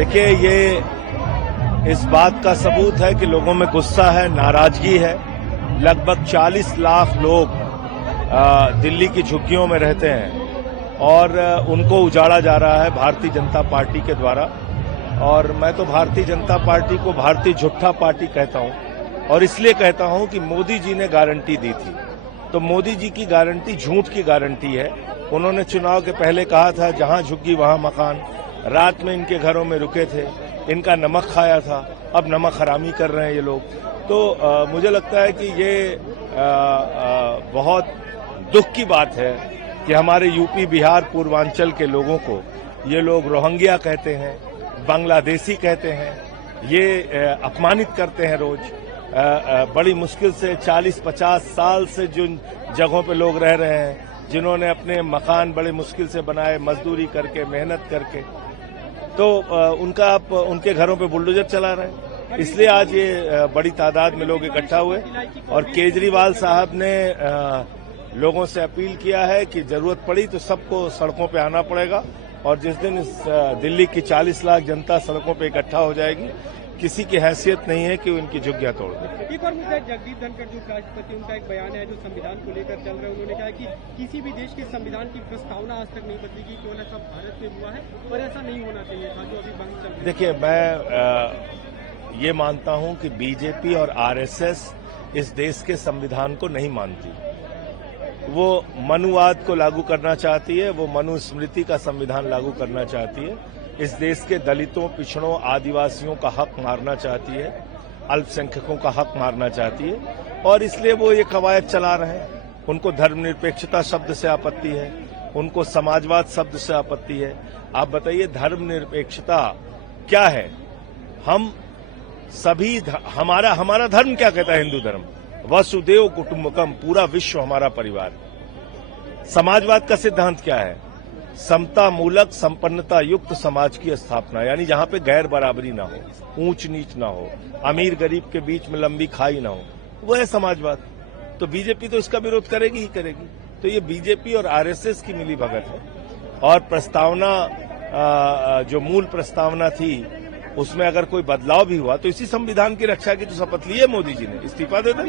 देखिए, ये इस बात का सबूत है कि लोगों में गुस्सा है, नाराजगी है। लगभग 40 लाख लोग दिल्ली की झुग्गियों में रहते हैं और उनको उजाड़ा जा रहा है भारतीय जनता पार्टी के द्वारा। और मैं तो भारतीय जनता पार्टी को भारतीय झूठा पार्टी कहता हूं, और इसलिए कहता हूं कि मोदी जी ने गारंटी दी थी, तो मोदी जी की गारंटी झूठ की गारंटी है। उन्होंने चुनाव के पहले कहा था जहां झुग्गी वहां मकान। रात में इनके घरों में रुके थे, इनका नमक खाया था, अब नमक हरामी कर रहे हैं ये लोग। तो मुझे लगता है कि ये बहुत दुख की बात है कि हमारे यूपी, बिहार, पूर्वांचल के लोगों को ये लोग रोहिंग्या कहते हैं, बांग्लादेशी कहते हैं, ये अपमानित करते हैं रोज। बड़ी मुश्किल से 40-50 साल से जिन जगहों पे लोग रह रहे हैं, जिन्होंने अपने मकान बड़े मुश्किल से बनाए, मजदूरी करके, मेहनत करके, तो उनके घरों पे बुलडोजर चला रहे हैं। इसलिए आज ये बड़ी तादाद में लोग इकट्ठा हुए और केजरीवाल साहब ने लोगों से अपील किया है कि जरूरत पड़ी तो सबको सड़कों पे आना पड़ेगा। और जिस दिन इस दिल्ली की 40 लाख जनता सड़कों पे इकट्ठा हो जाएगी, किसी की हैसियत नहीं है कि वो इनकी झुग्गियां तोड़ दें। एक और मुद्दा है, जगदीप धनखड़ जो राष्ट्रपति, उनका एक बयान है जो संविधान को लेकर चल रहा है। उन्होंने कहा कि किसी भी देश के संविधान की प्रस्तावना आज तक नहीं बदलेगी, केवल ऐसा भारत में हुआ है और ऐसा नहीं होना चाहिए था जो अभी बंद चल रहा है। देखिए, मैं ये मानता हूं कि बीजेपी और आरएसएस इस देश के संविधान को नहीं मानती। वो मनुवाद को लागू करना चाहती है, वो मनुस्मृति का संविधान लागू करना चाहती है। इस देश के दलितों, पिछड़ों, आदिवासियों का हक मारना चाहती है, अल्पसंख्यकों का हक मारना चाहती है, और इसलिए वो ये कवायद चला रहे हैं। उनको धर्मनिरपेक्षता शब्द से आपत्ति है, उनको समाजवाद शब्द से आपत्ति है। आप बताइए, धर्मनिरपेक्षता क्या है? हम सभी हमारा धर्म क्या कहता है? हिंदू धर्म वसुदेव कुटुंबकम, पूरा विश्व हमारा परिवार। समाजवाद का सिद्धांत क्या है? समता मूलक, संपन्नता युक्त समाज की स्थापना, यानी जहां पे गैर बराबरी ना हो, ऊंच नीच ना हो, अमीर गरीब के बीच में लंबी खाई ना हो, वो है समाजवाद। तो बीजेपी तो इसका विरोध करेगी ही करेगी। तो ये बीजेपी और आरएसएस की मिली भगत है। और प्रस्तावना, जो मूल प्रस्तावना थी, उसमें अगर कोई बदलाव भी हुआ तो इसी संविधान की रक्षा की तो शपथ ली है मोदी जी ने, इस्तीफा दे दें।